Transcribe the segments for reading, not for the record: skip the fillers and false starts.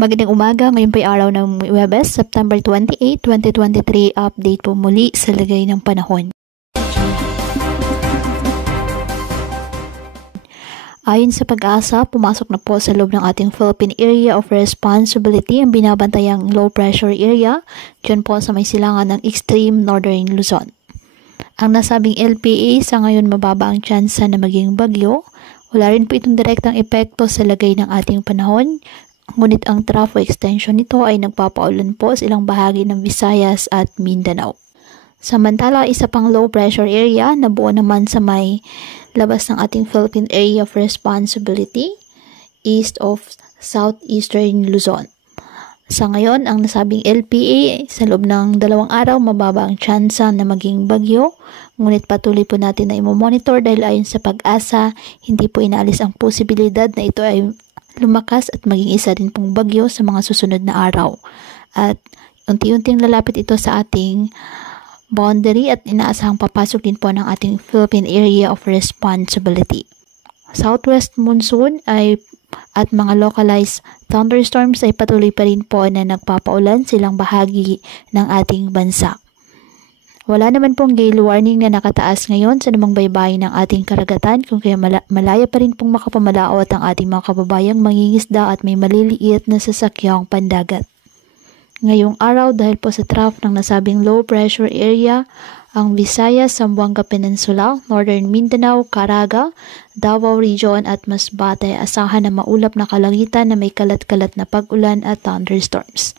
Magandang umaga, ngayon po'y araw ng Huwebes, September 28, 2023, update po muli sa lagay ng panahon. Ayon sa Pag-asa, pumasok na po sa loob ng ating Philippine Area of Responsibility ang binabantayang low pressure area dyan po sa may silangan ng extreme northern Luzon. Ang nasabing LPA sa ngayon mababa ang tsansa na maging bagyo. Wala rin po itong direktang epekto sa lagay ng ating panahon. Ngunit ang trough extension nito ay nagpapaulan po sa ilang bahagi ng Visayas at Mindanao. Samantala, isa pang low pressure area na buo naman sa may labas ng ating Philippine Area of Responsibility east of southeastern Luzon. Sa ngayon, ang nasabing LPA sa loob ng 2 araw mababa ang tsansa na maging bagyo. Ngunit patuloy po natin na i-monitor dahil ayon sa Pag-asa, hindi po inaalis ang posibilidad na ito ay lumakas at maging isa din pong bagyo sa mga susunod na araw. At unti-unting lalapit ito sa ating boundary at inaasahang papasok din po ng ating Philippine Area of Responsibility. Southwest monsoon at mga localized thunderstorms ay patuloy pa rin po na nagpapaulan silang bahagi ng ating bansa. Wala naman pong gale warning na nakataas ngayon sa namang baybayin ng ating karagatan, kung kaya malaya pa rin pong makapamalaot ang ating mga kababayang mangingisda at may maliliit na sasakyang pandagat. Ngayong araw, dahil po sa trough ng nasabing low pressure area, ang Visayas, Zamboanga Peninsula, Northern Mindanao, Caraga, Davao Region at Masbate asahan na maulap na kalangitan na may kalat-kalat na pag-ulan at thunderstorms.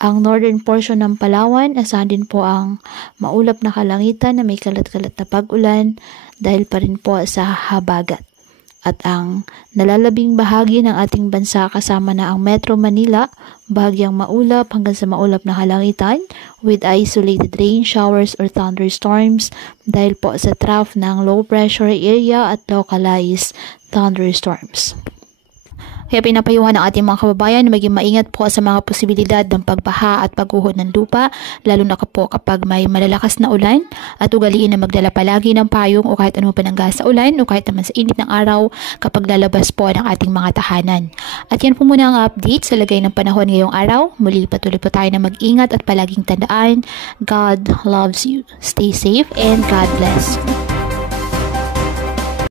Ang northern portion ng Palawan, asahan din po ang maulap na kalangitan na may kalat-kalat na pag-ulan dahil pa rin po sa habagat. At ang nalalabing bahagi ng ating bansa kasama na ang Metro Manila, bahagyang maulap hanggang sa maulap na kalangitan with isolated rain showers or thunderstorms dahil po sa trough ng low pressure area at localized thunderstorms. Kaya pinapayuhan ng ating mga kababayan na maging maingat po sa mga posibilidad ng pagbaha at pagguho ng lupa, lalo na po kapag may malalakas na ulan, at ugaliin na magdala palagi ng payong o kahit ano pa ng gas sa ulan o kahit naman sa init ng araw kapag lalabas po ng ating mga tahanan. At yan po muna ang update sa lagay ng panahon ngayong araw. Muli patuloy po tayo na mag-ingat at palaging tandaan, God loves you. Stay safe and God bless.